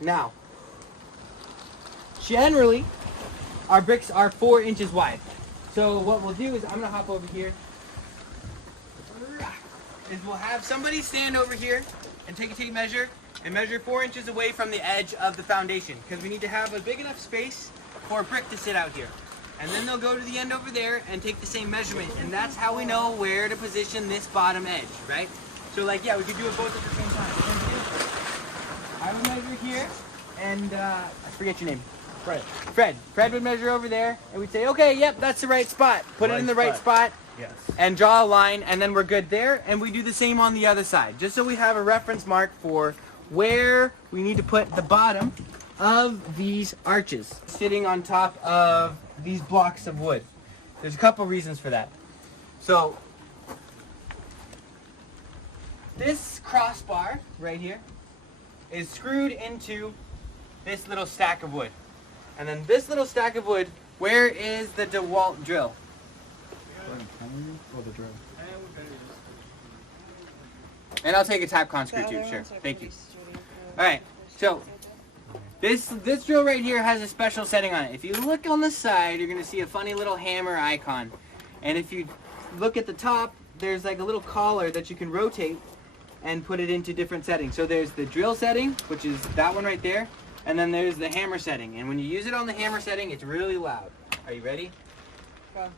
Now, generally, our bricks are 4 inches wide. So what we'll do is, I'm gonna hop over here, is we'll have somebody stand over here and take a tape measure and measure 4 inches away from the edge of the foundation, because we need to have a big enough space for a brick to sit out here. And then they'll go to the end over there and take the same measurement, and that's how we know where to position this bottom edge, right? So like, yeah, we could do it both at the same time. I would measure here, and I forget your name. Fred would measure over there, and we'd say, okay, yep, that's the right spot. Put it in the right spot. Yes. And draw a line, and then we're good there. And we do the same on the other side, just so we have a reference mark for where we need to put the bottom of these arches, sitting on top of these blocks of wood. There's a couple reasons for that. So this crossbar right here is screwed into this little stack of wood. And then this little stack of wood, where is the DeWalt drill? Or the drill. And I'll take a Tapcon screw too, sure. Thank you. Alright, so this drill right here has a special setting on it. If you look on the side, you're going to see a funny little hammer icon. And if you look at the top, there's like a little collar that you can rotate and put it into different settings. So there's the drill setting, which is that one right there. And then there's the hammer setting. And when you use it on the hammer setting, it's really loud. Are you ready? Go.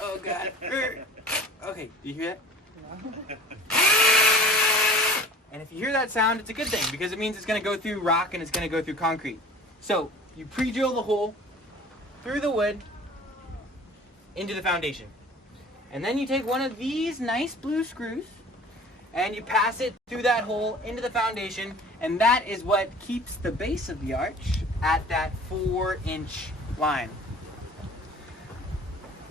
Oh, God. Okay, do you hear that? And if you hear that sound, it's a good thing, because it means it's going to go through rock and it's going to go through concrete. So you pre-drill the hole through the wood into the foundation. And then you take one of these nice blue screws and you pass it through that hole into the foundation, and that is what keeps the base of the arch at that 4-inch line.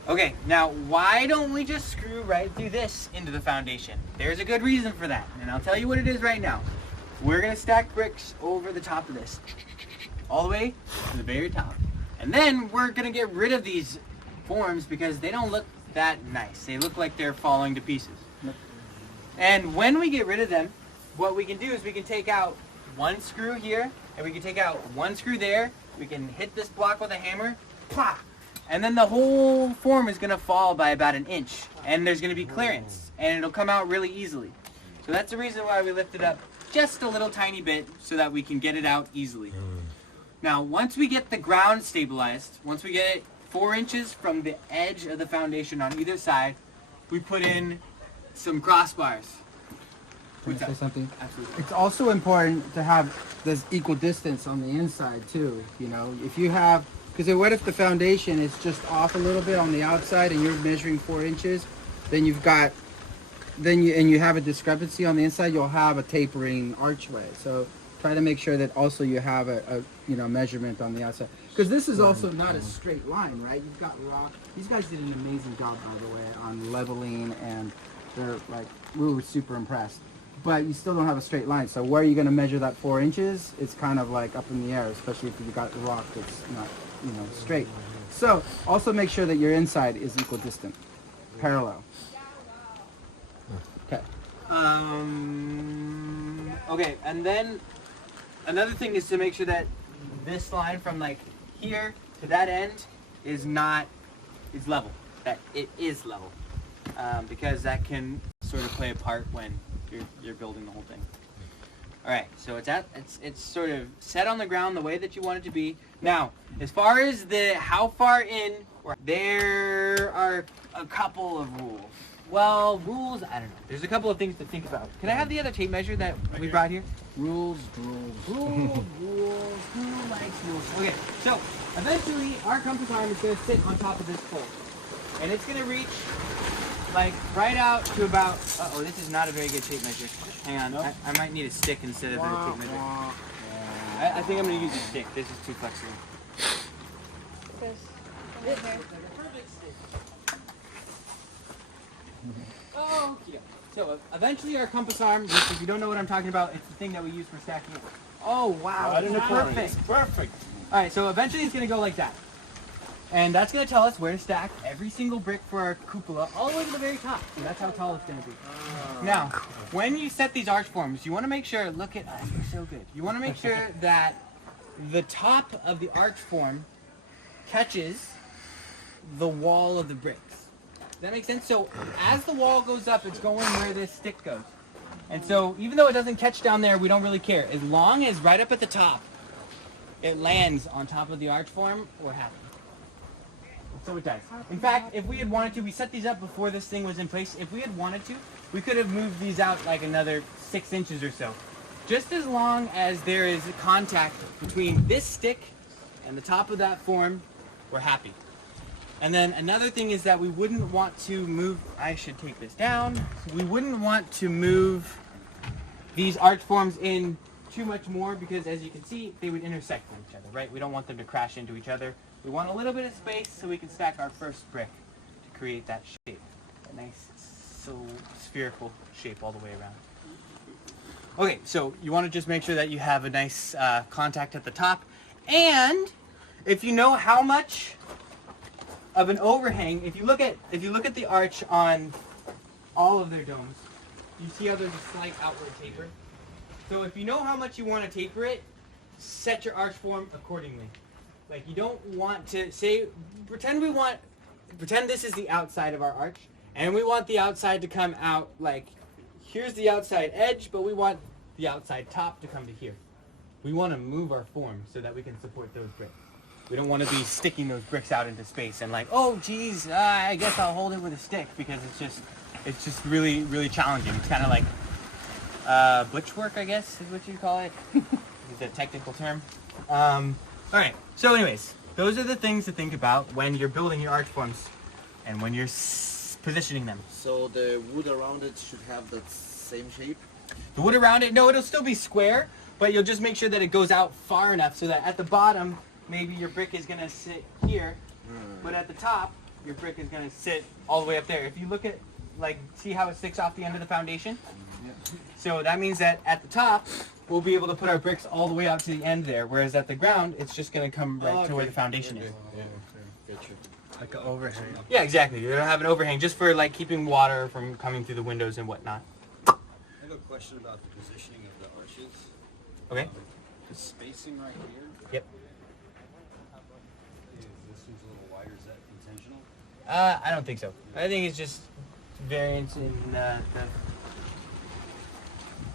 Okay, now why don't we just screw right through this into the foundation? There's a good reason for that, and I'll tell you what it is right now. We're gonna stack bricks over the top of this, all the way to the very top. And then we're gonna get rid of these forms because they don't look that nice. They look like they're falling to pieces. And when we get rid of them, what we can do is we can take out one screw here, and we can take out one screw there. We can hit this block with a hammer, pop, and then the whole form is going to fall by about 1 inch, and there's going to be clearance, and it'll come out really easily. So that's the reason why we lift it up just a little tiny bit, so that we can get it out easily. Now, once we get the ground stabilized, once we get it 4 inches from the edge of the foundation on either side, we put in some crossbars. Can I say something? Absolutely. It's also important to have this equal distance on the inside too. You know, if you have, because what if the foundation is just off a little bit on the outside and you're measuring 4 inches, then you've got, you have a discrepancy on the inside, you'll have a tapering archway. So try to make sure that also you have a measurement on the outside. Because this is also not a straight line, right? You've got rock. These guys did an amazing job, by the way, on leveling, and they're like, we were super impressed. But you still don't have a straight line. So where are you going to measure that 4 inches? It's kind of like up in the air, especially if you've got the rock that's not, straight. So also make sure that your inside is equal distant, parallel. Okay. Okay, and then another thing is to make sure that this line from like here to that end is level. That it is level, because that can sort of play a part when you're building the whole thing. All right, so it's sort of set on the ground the way that you want it to be. Now, as far as how far in, there are a couple of rules. Well, rules, I don't know. There's a couple of things to think about. Can I have the other tape measure that we brought here? Rules. Who likes rules? Okay, so eventually our compass arm is going to sit on top of this pole. And it's going to reach like right out to about, uh-oh, this is not a very good tape measure. Hang on, nope. I might need a stick instead of a tape measure. I think I'm going to use a stick. This is too flexible. Oh, yeah. So eventually our compass arm, which if you don't know what I'm talking about, it's the thing that we use for stacking it. Oh, wow. I didn't know. Perfect. Perfect. All right, so eventually it's going to go like that. And that's going to tell us where to stack every single brick for our cupola all the way to the very top. So that's how tall it's going to be. Now, when you set these arch forms, you want to make sure, look at us, we're so good. You want to make sure that the top of the arch form catches the wall of the bricks. Does that make sense? So as the wall goes up, it's going where this stick goes. And so even though it doesn't catch down there, we don't really care. As long as right up at the top, it lands on top of the arch form, we're happy. So it does. In fact, if we had wanted to, we set these up before this thing was in place. If we had wanted to, we could have moved these out like another 6 inches or so. Just as long as there is contact between this stick and the top of that form, we're happy. And then another thing is that we wouldn't want to move, I should take this down. We wouldn't want to move these arch forms in too much more because as you can see, they would intersect with each other, right? We don't want them to crash into each other. We want a little bit of space so we can stack our first brick to create that shape. A nice spherical shape all the way around. Okay, so you want to just make sure that you have a nice contact at the top. And if you know how much of an overhang, if you look at the arch on all of their domes, you see how there's a slight outward taper. So if you know how much you want to taper it, set your arch form accordingly. Like you don't want to pretend this is the outside of our arch, and we want the outside to come out like, here's the outside edge, but we want the outside top to come to here. We want to move our form so that we can support those bricks. We don't want to be sticking those bricks out into space and like, oh geez, I guess I'll hold it with a stick because it's just really, really challenging. It's kind of like butch work, I guess is what you call it. Is a technical term. All right. So, anyways, those are the things to think about when you're building your arch forms and when you're positioning them. So the wood around it should have that same shape? The wood around it, no, it'll still be square, but you'll just make sure that it goes out far enough so that at the bottom, maybe your brick is going to sit here, but at the top, your brick is going to sit all the way up there. If you look at, like, see how it sticks off the end of the foundation? So that means that at the top, we'll be able to put our bricks all the way out to the end there, whereas at the ground, it's just going to come right to where the foundation is. Yeah, gotcha. Like an overhang. Yeah, exactly. You're going to have an overhang just for, like, keeping water from coming through the windows and whatnot. I have a question about the positioning of the arches. Okay. The spacing right here. Yep. This one's a little wider. Is that intentional? I don't think so. I think it's just variance in the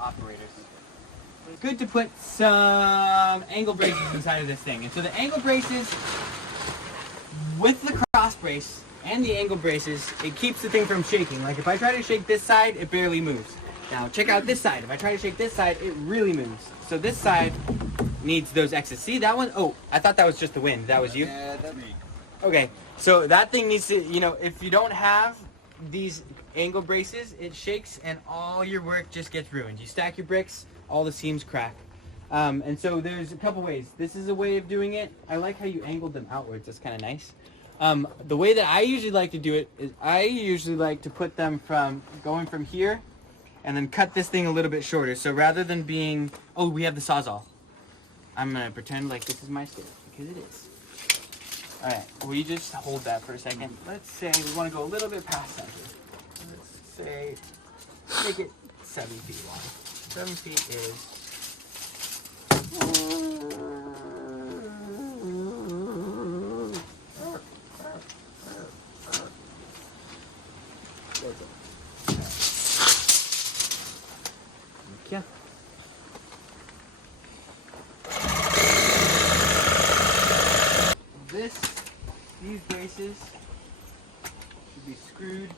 operators. It's good to put some angle braces inside of this thing. And so the angle braces, with the cross brace and the angle braces, it keeps the thing from shaking. Like if I try to shake this side, it barely moves. Now check out this side. If I try to shake this side, it really moves. So this side needs those X's. See that one? Oh, I thought that was just the wind. That was you? Yeah, that's me. Okay, so that thing needs to, if you don't have these angle braces, it shakes and all your work just gets ruined. You stack your bricks, all the seams crack. And so there's a couple ways. This is a way of doing it. I like how you angled them outwards. That's kind of nice. The way that I usually like to do it is I usually like to put them going from here and then cut this thing a little bit shorter. So rather than being, oh, we have the Sawzall. I'm going to pretend like this is my scale because it is. Alright, will you just hold that for a second? Let's say we want to go a little bit past center. Let's say, make it 7 feet long. 7 feet is... Yeah. These braces should be screwed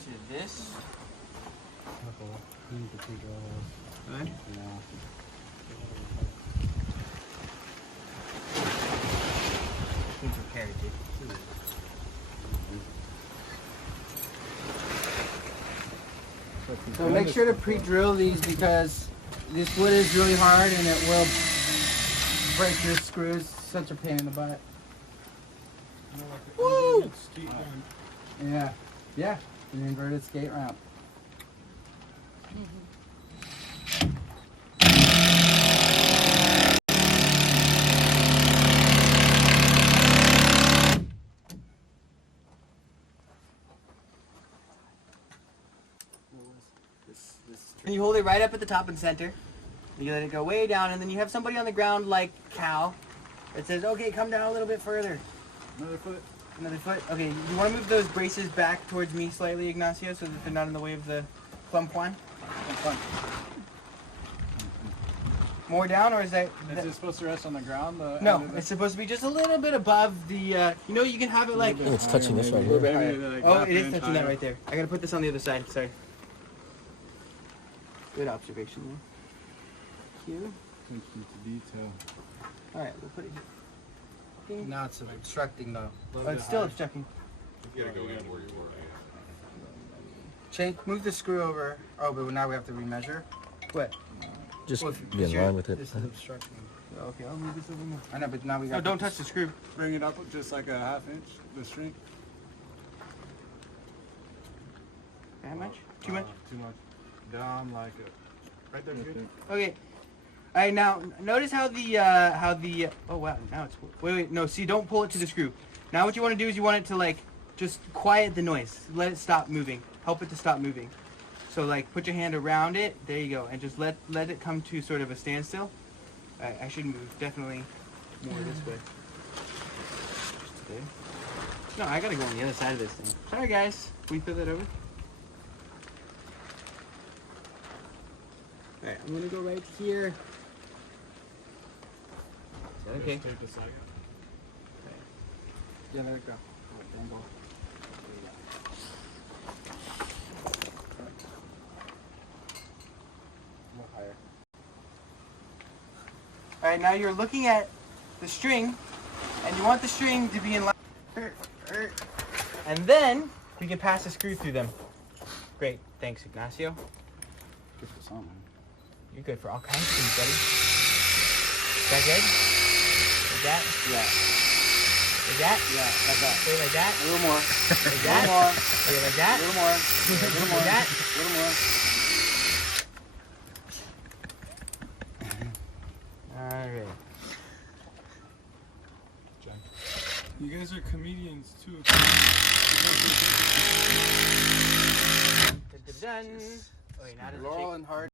to this. Good. Needs repair, dude. So make sure to pre-drill these because this wood is really hard and it will break your screws. Such a pain in the butt. Woo! Yeah, yeah, an inverted skate ramp. it right up at the top and center. You let it go way down, and then you have somebody on the ground like Cal that says, okay, come down a little bit further. Another foot. Another foot. Okay, you want to move those braces back towards me slightly, Ignacio, so that they're not in the way of the plum twine? Fine. More down, or is that... Is it supposed to rest on the ground? No, it's supposed to be just a little bit above the, you know, you can have it like... It's touching this right here. Oh, it is touching that right there. I gotta put this on the other side, sorry. Good observation there. Here. Attention to detail. Alright, we'll put it here. Ding. Now it's obstructing though. Oh, it's still obstructing. You gotta go in where you were. Change, move the screw over. Oh, but now we have to remeasure. What? Just Well, be in line with it. This is obstructing. Okay, I'll move this over more. I know, but now we got. No, don't touch the screw. Bring it up just like a half inch, the shrink. That much? Too much? Too much. Down like it. Right there, good. Okay. Alright, now notice how the oh wow, now it's wait, no, see, don't pull it to the screw. Now what you want to do is you want it to like just quiet the noise. Let it stop moving. Help it to stop moving. So like put your hand around it, there you go, and just let it come to sort of a standstill. Alright, I should move definitely more this way. Just today. No, I gotta go on the other side of this thing. Sorry guys. Can we flip that over? Alright, I'm gonna go right here. Is that okay? Just take a second. Yeah, let it go. Oh, dangle. A little higher. Alright, now you're looking at the string, and you want the string to be in line. And then, we can pass a screw through them. Great, thanks Ignacio. Good for something. You're good for all kinds of things, buddy. Is that good? Like that? Yeah. Like that? Yeah, like that. Wait, like that? A little more. Like A that? little more. Wait, like that? A little more. A little more. Like that? A little more. Alright. You guys are comedians too. Dun. Okay, now does it Laurel shake? and Hart.